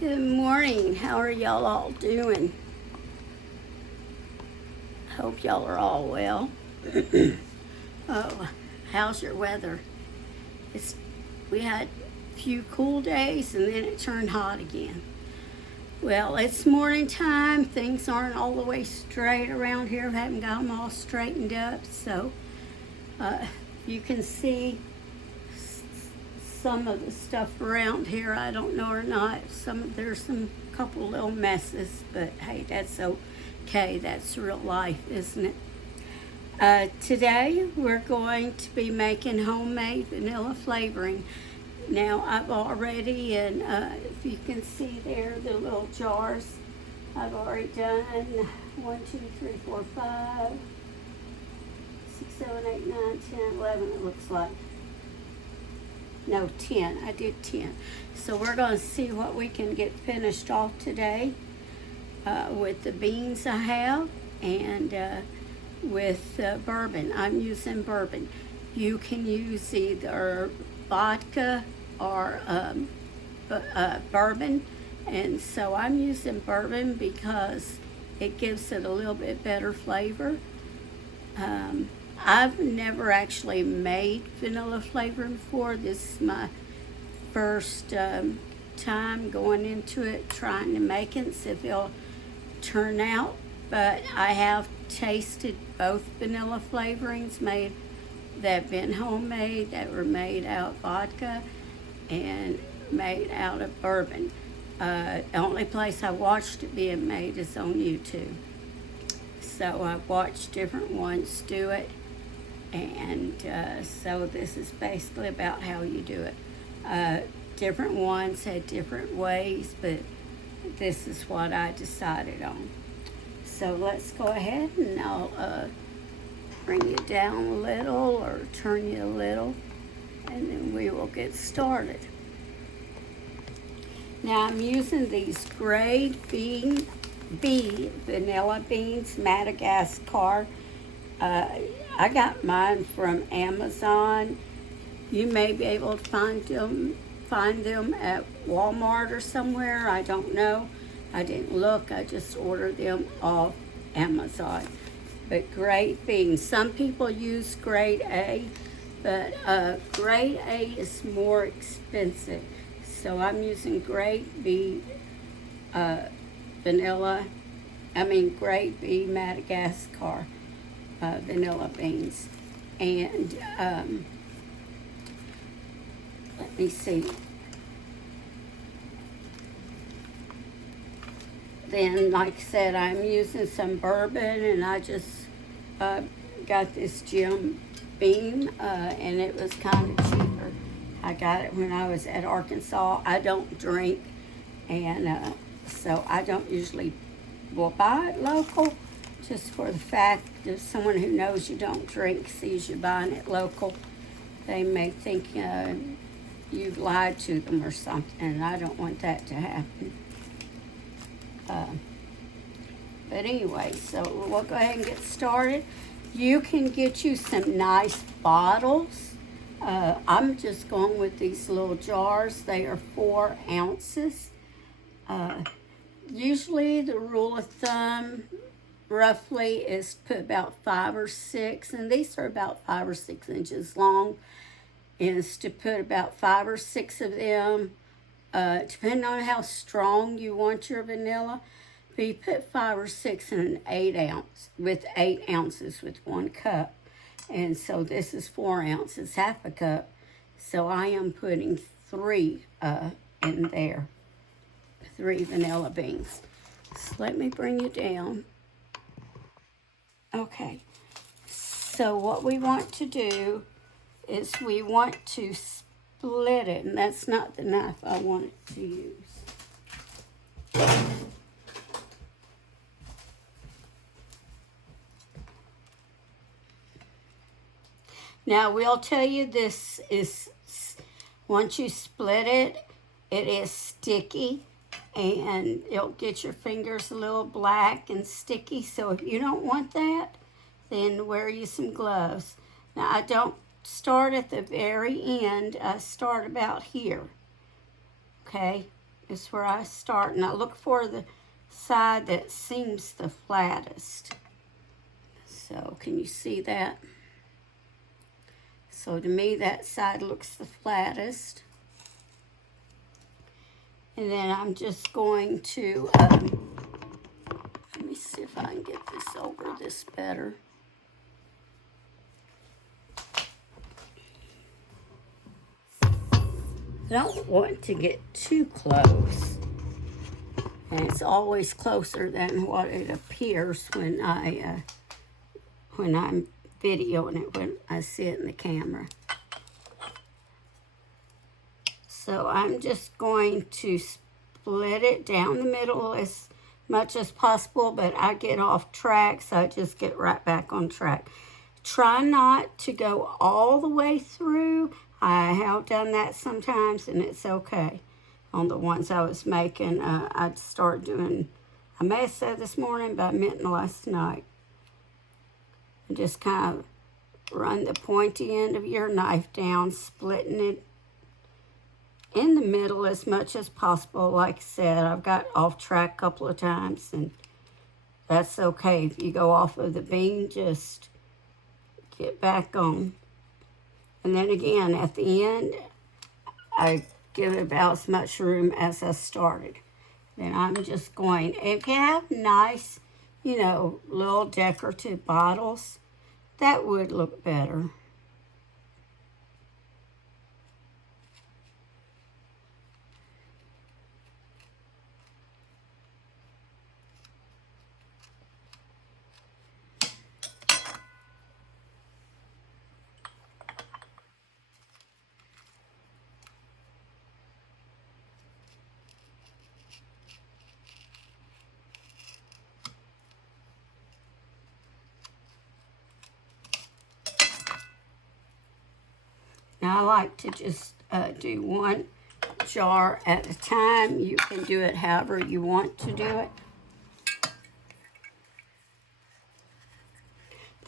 Good morning. How are y'all all doing? Hope y'all are all well. Oh, how's your weather? It's we had a few cool days and then it turned hot again. Well, it's morning time. Things aren't all the way straight around here. We haven't got them all straightened up. So uh, you can see some of the stuff around here. I don't know or not. There's some couple little messes, but hey, that's okay. That's real life, isn't it? Today we're going to be making homemade vanilla flavoring. Now I've already, and if you can see there, the little jars, I've already done 1, 2, 3, 4, 5, 6, 7, 8, 9, 10, 11. It looks like. No, 10. I did 10. So we're going to see what we can get finished off today with the beans I have and with bourbon. I'm using bourbon. You can use either vodka or bourbon. And so I'm using bourbon because it gives it a little bit better flavor. I've never actually made vanilla flavoring before. This is my first time going into it, trying to make it, see if it'll turn out. But I have tasted both vanilla flavorings made that have been homemade, that were made out of vodka, and made out of bourbon. The only place I watched it being made is on YouTube. So I've watched different ones do it, and so this is basically about how you do it. Different ones had different ways, but this is what I decided on. So let's go ahead and I'll bring you down a little or turn you a little, and then we will get started. Now I'm using these grade B vanilla beans, Madagascar. I got mine from Amazon. You may be able to find them at Walmart or somewhere. I don't know. I didn't look. I just ordered them off Amazon. But grade beans. Some people use grade A, but grade A is more expensive. So I'm using grade B grade B Madagascar vanilla beans. And let me see. Then, like I said, I'm using some bourbon, and I just got this Jim Beam, and it was kind of cheaper. I got it when I was at Arkansas. I don't drink, and so I don't usually buy it local, just for the fact if someone who knows you don't drink sees you buying it local, they may think you've lied to them or something, and I don't want that to happen. But anyway, so we'll go ahead and get started. You can get you some nice bottles. I'm just going with these little jars. They are 4 ounces. Usually the rule of thumb roughly is put about 5 or 6, and these are about 5 or 6 inches long, is to put about 5 or 6 of them, depending on how strong you want your vanilla. But you put 5 or 6 in an 8 ounce, with 8 ounces with 1 cup. And so this is 4 ounces, half a cup. So I am putting 3 in there, 3 vanilla beans. So let me bring you down. Okay, so what we want to do is we want to split it, and that's not the knife I want to use. Now, we'll tell you this is, once you split it, it is sticky, and it'll get your fingers a little black and sticky. So if you don't want that, then wear you some gloves. Now, I don't start at the very end. I start about here, okay? is where I start, and I look for the side that seems the flattest. So can you see that? So to me, that side looks the flattest. And then I'm just going to, let me see if I can get this over this better. I don't want to get too close. And it's always closer than what it appears when I'm videoing it, when I see it in the camera. So I'm just going to split it down the middle as much as possible, but I get off track, so I just get right back on track. Try not to go all the way through. I have done that sometimes, and it's okay. On the ones I was making, I'd start doing, I may have said this morning, but I meant last night. And just kind of run the pointy end of your knife down, splitting it in the middle as much as possible. Like I said, I've got off track a couple of times, and that's okay. If you go off of the bean, just get back on. And then again, at the end, I give it about as much room as I started. Then I'm just going, if you have nice, little decorative bottles, that would look better. Now I like to just do one jar at a time. You can do it however you want to do it.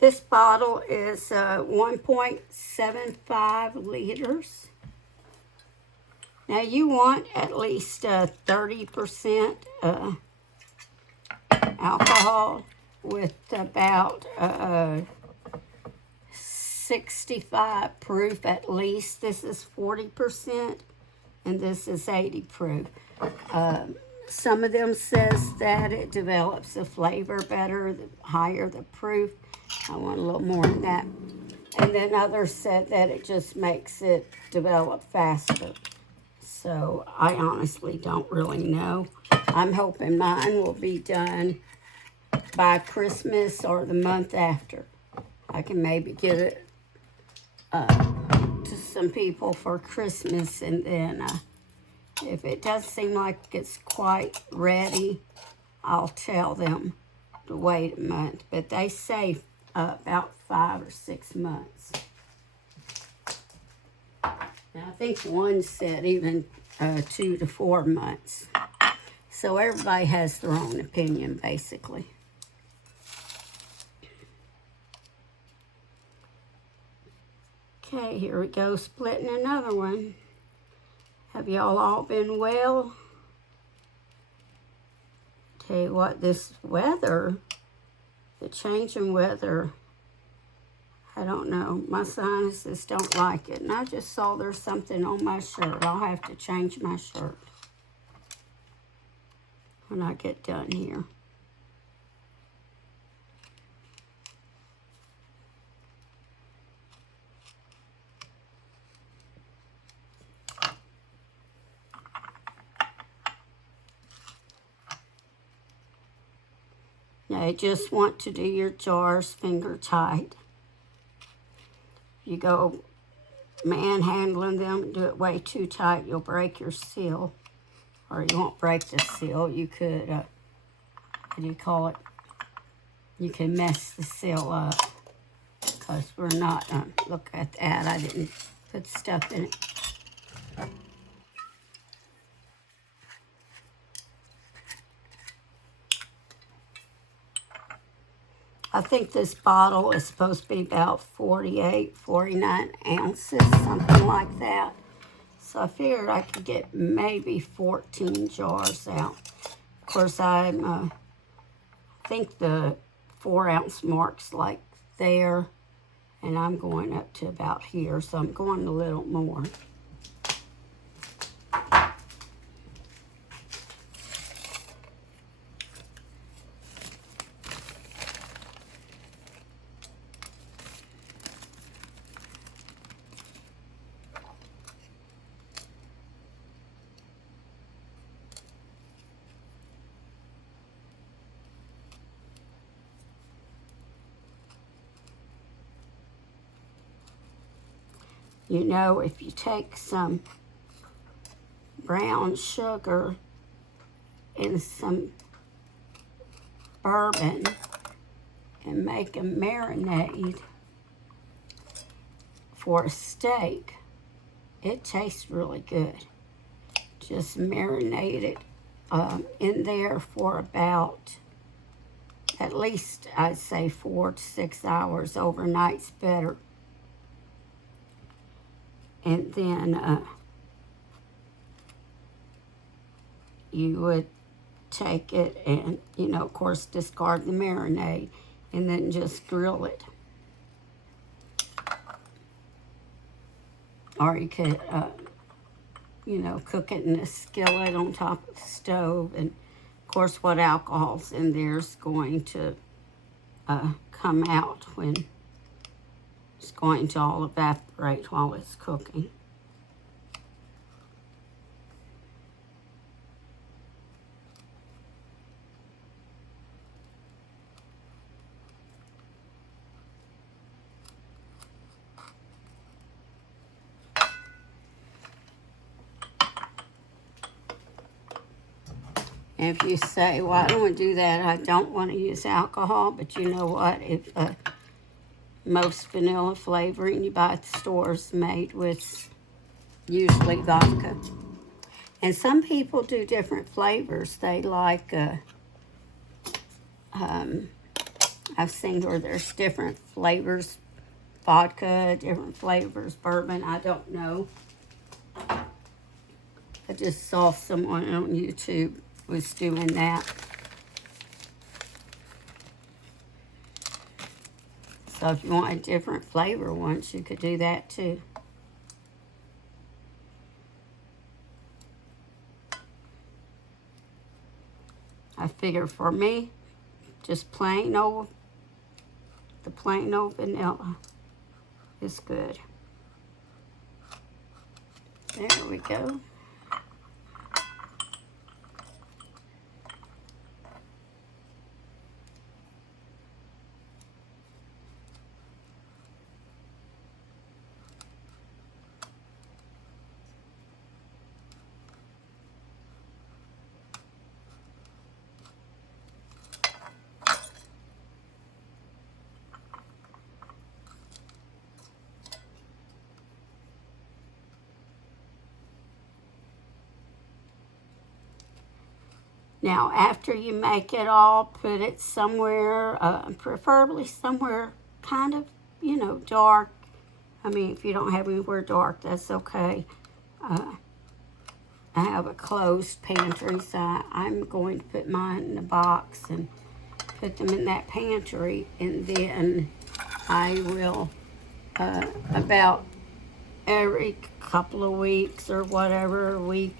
This bottle is 1.75 liters. Now you want at least 30% alcohol with about 65 proof at least. This is 40% and this is 80 proof. Some of them says that it develops the flavor better the higher the proof. I want a little more than that. And then others said that it just makes it develop faster. So I honestly don't really know. I'm hoping mine will be done by Christmas or the month after. I can maybe give it to some people for Christmas, and then if it does seem like it's quite ready, I'll tell them to wait a month. But they say about 5 or 6 months. Now, I think one said even 2 to 4 months. So everybody has their own opinion, basically. Okay, here we go, splitting another one. Have y'all all been well? Tell you what, this weather, the change in weather, I don't know. My sinuses don't like it. And I just saw there's something on my shirt. I'll have to change my shirt when I get done here. Now you just want to do your jars finger tight. You go manhandling them, do it way too tight, you'll break your seal. Or you won't break the seal. You could, what do you call it? You can mess the seal up. Because we're not, look at that, I didn't put stuff in it. I think this bottle is supposed to be about 48, 49 ounces, something like that. So I figured I could get maybe 14 jars out. Of course, I think the 4-ounce mark's like there, and I'm going up to about here, so I'm going a little more. You know, if you take some brown sugar and some bourbon and make a marinade for a steak, it tastes really good. Just marinate it in there for about, at least I'd say 4 to 6 hours. Overnight's better. And then you would take it and, you know, of course, discard the marinade and then just grill it. Or you could, you know, cook it in a skillet on top of the stove. And, of course, what alcohol's in there is going to come out when it's going to all evaporate while it's cooking. And if you say, well, I don't want to do that, I don't want to use alcohol, but you know what? If most vanilla flavoring you buy at the store is made with usually vodka. And some people do different flavors. They like, I've seen where there's different flavors, vodka, different flavors, bourbon, I don't know. I just saw someone on YouTube was doing that. So if you want a different flavor once, you could do that too. I figure for me, just the plain old vanilla is good. There we go. Now, after you make it all, put it somewhere, preferably somewhere kind of, you know, dark. I mean, if you don't have anywhere dark, that's okay. I have a closed pantry, so I'm going to put mine in a box and put them in that pantry. And then I will, about every couple of weeks or whatever, week,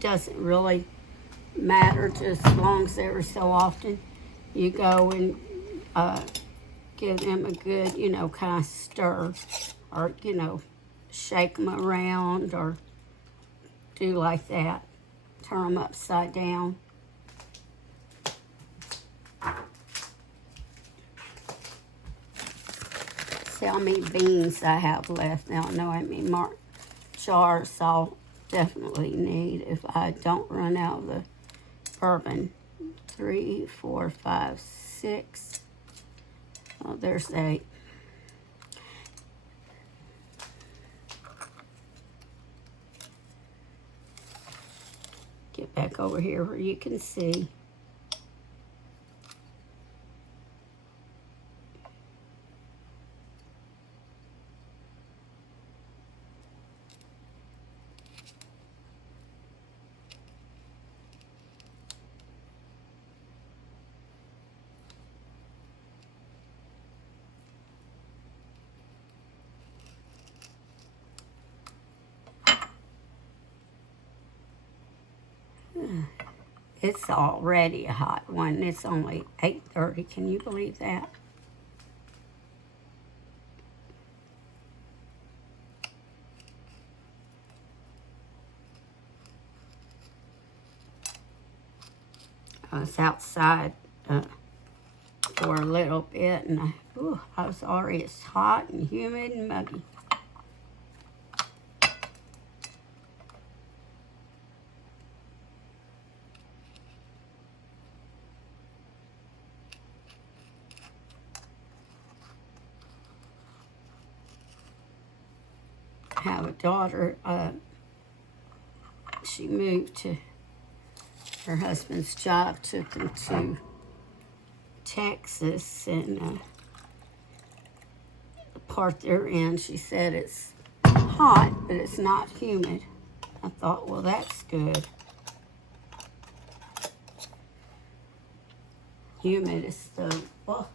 doesn't really matter, just as long as every so often you go and give them a good, you know, kind of stir, or, you know, shake them around or do like that, turn them upside down. See how many beans I have left. Now I know how many marked jars I'll definitely need if I don't run out of the bourbon. 3, 4, 5, 6. Oh, there's 8. Get back over here where you can see. It's already a hot one. It's only 8:30. Can you believe that? I was outside for a little bit, and I was already, it's hot and humid and muggy. I have a daughter, she moved to, her husband's job took them to Texas, and the part they're in, she said it's hot, but it's not humid. I thought, well, that's good. Humid is the, well,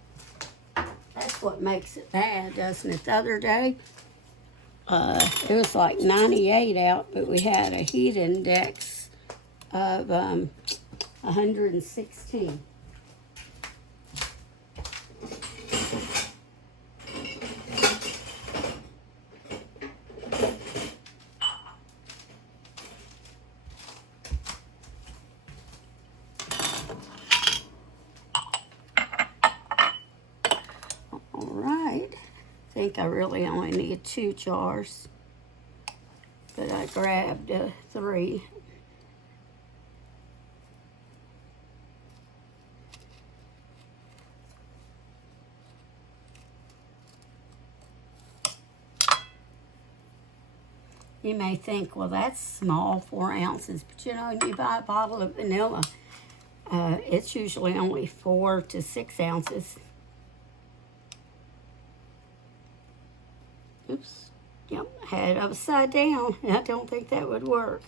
that's what makes it bad, doesn't it? The other day, it was like 98 out, but we had a heat index of 116. All right. I think I really only need 2 jars, but I grabbed 3. You may think, well, that's small, 4 ounces, but you know, when you buy a bottle of vanilla, it's usually only 4 to 6 ounces. Oops. Yep, had it upside down. I don't think that would work.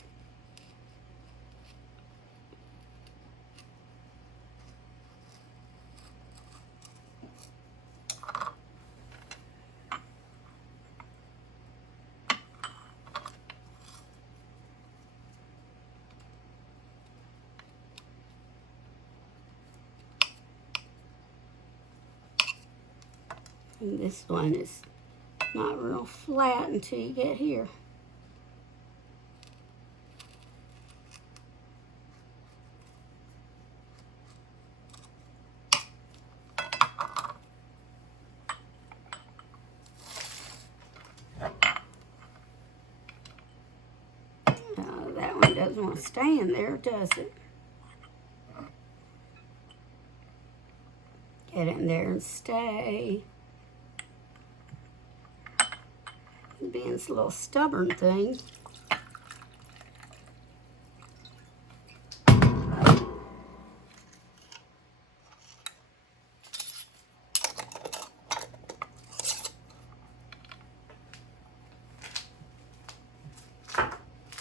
And this one is not real flat until you get here. That one doesn't want to stay in there, does it? Get in there and stay. Being this little stubborn thing.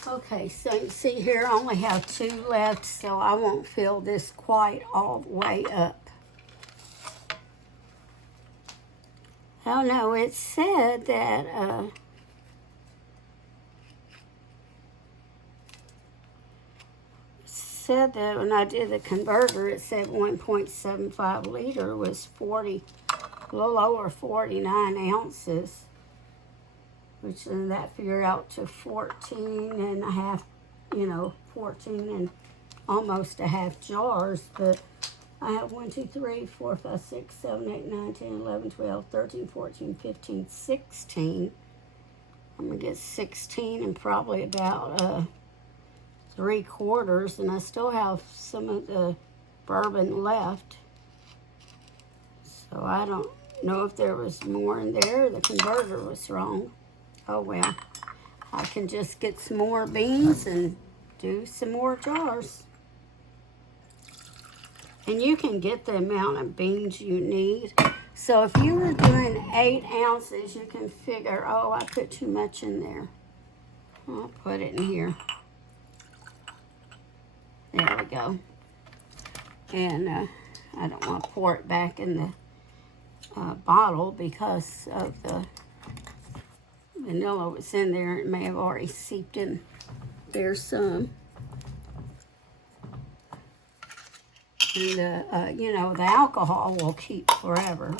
Okay, so you see here I only have 2 left, so I won't fill this quite all the way up. Oh no, it said that when I did the converter, it said 1.75 liter was a little over 49 ounces, which then that figured out to 14 and a half, 14 and almost a half jars. But I have 1, 2, 3, 4, 5, 6, 7, 8, 9, 10, 11, 12, 13, 14, 15, 16. I'm gonna get 16 and probably about 3/4, and I still have some of the bourbon left. So I don't know if there was more in there or the converter was wrong. Oh well, I can just get some more beans and do some more jars. And you can get the amount of beans you need. So if you were doing 8 ounces, you can figure, oh, I put too much in there. I'll put it in here. There we go. And I don't want to pour it back in the bottle because of the vanilla was in there. It may have already seeped in there some. And the alcohol will keep forever.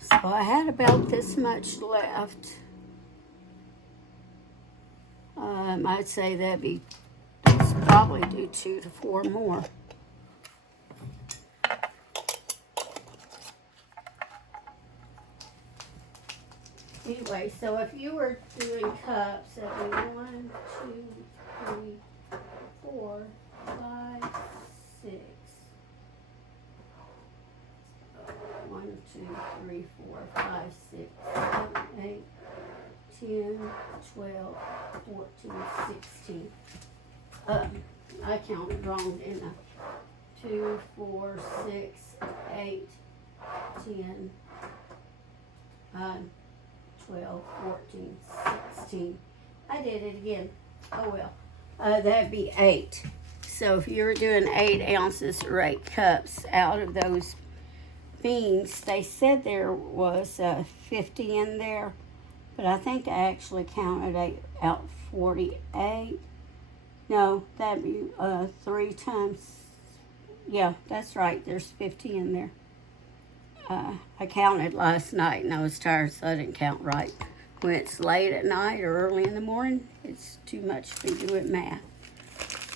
So I had about this much left. I'd say let's probably do 2 to 4 more. Anyway, so if you were doing cups, that'd be 1, 2, 3, 4, 5, 6. 1, 2, 3, 4, 5, 6, 7, 8, 10, 12, 14, 16. I counted wrong, didn't I? 2, 4, 6, 8, 10, 12, 14, 16. I did it again. Oh well. That'd be 8. So if you were doing 8 ounces or 8 cups out of those beans, they said there was 50 in there, but I think I actually counted out 48. No, that'd be 3 times. Yeah, that's right. There's 50 in there. I counted last night and I was tired, so I didn't count right. When it's late at night or early in the morning, it's too much for me doing math.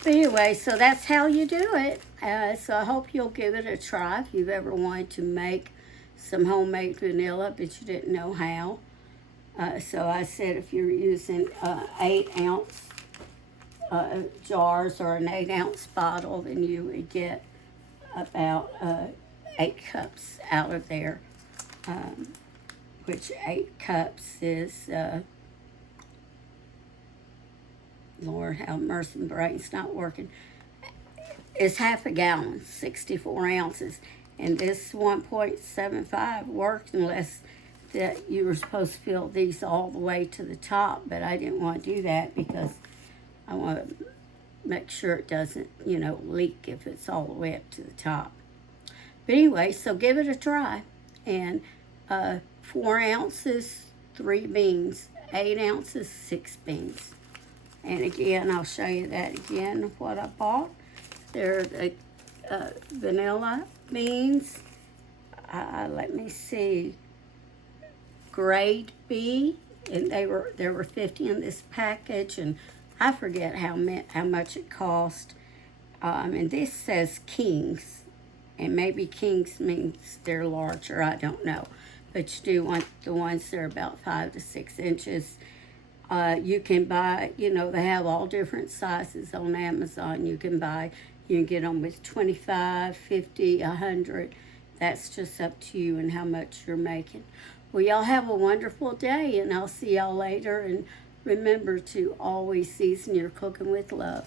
But anyway, so that's how you do it. So I hope you'll give it a try if you've ever wanted to make some homemade vanilla, but you didn't know how. So I said if you're using 8-ounce jars or an 8-ounce bottle, then you would get about 8 cups out of there, which 8 cups is, Lord have mercy, my brain's not working, is half a gallon, 64 ounces. And this 1.75 worked unless that you were supposed to fill these all the way to the top, but I didn't want to do that because I want to make sure it doesn't, leak if it's all the way up to the top. But anyway, so give it a try. And 4 ounces, 3 beans. 8 ounces, 6 beans. And again, I'll show you that again, what I bought. They're the vanilla beans. Let me see. Grade B. And there were 50 in this package. And I forget how much it cost. And this says Kings. And maybe Kings means they're larger, I don't know. But you do want the ones that are about 5 to 6 inches. You can buy, they have all different sizes on Amazon. You can get them with 25, 50, 100. That's just up to you and how much you're making. Well, y'all have a wonderful day, and I'll see y'all later. And remember to always season your cooking with love.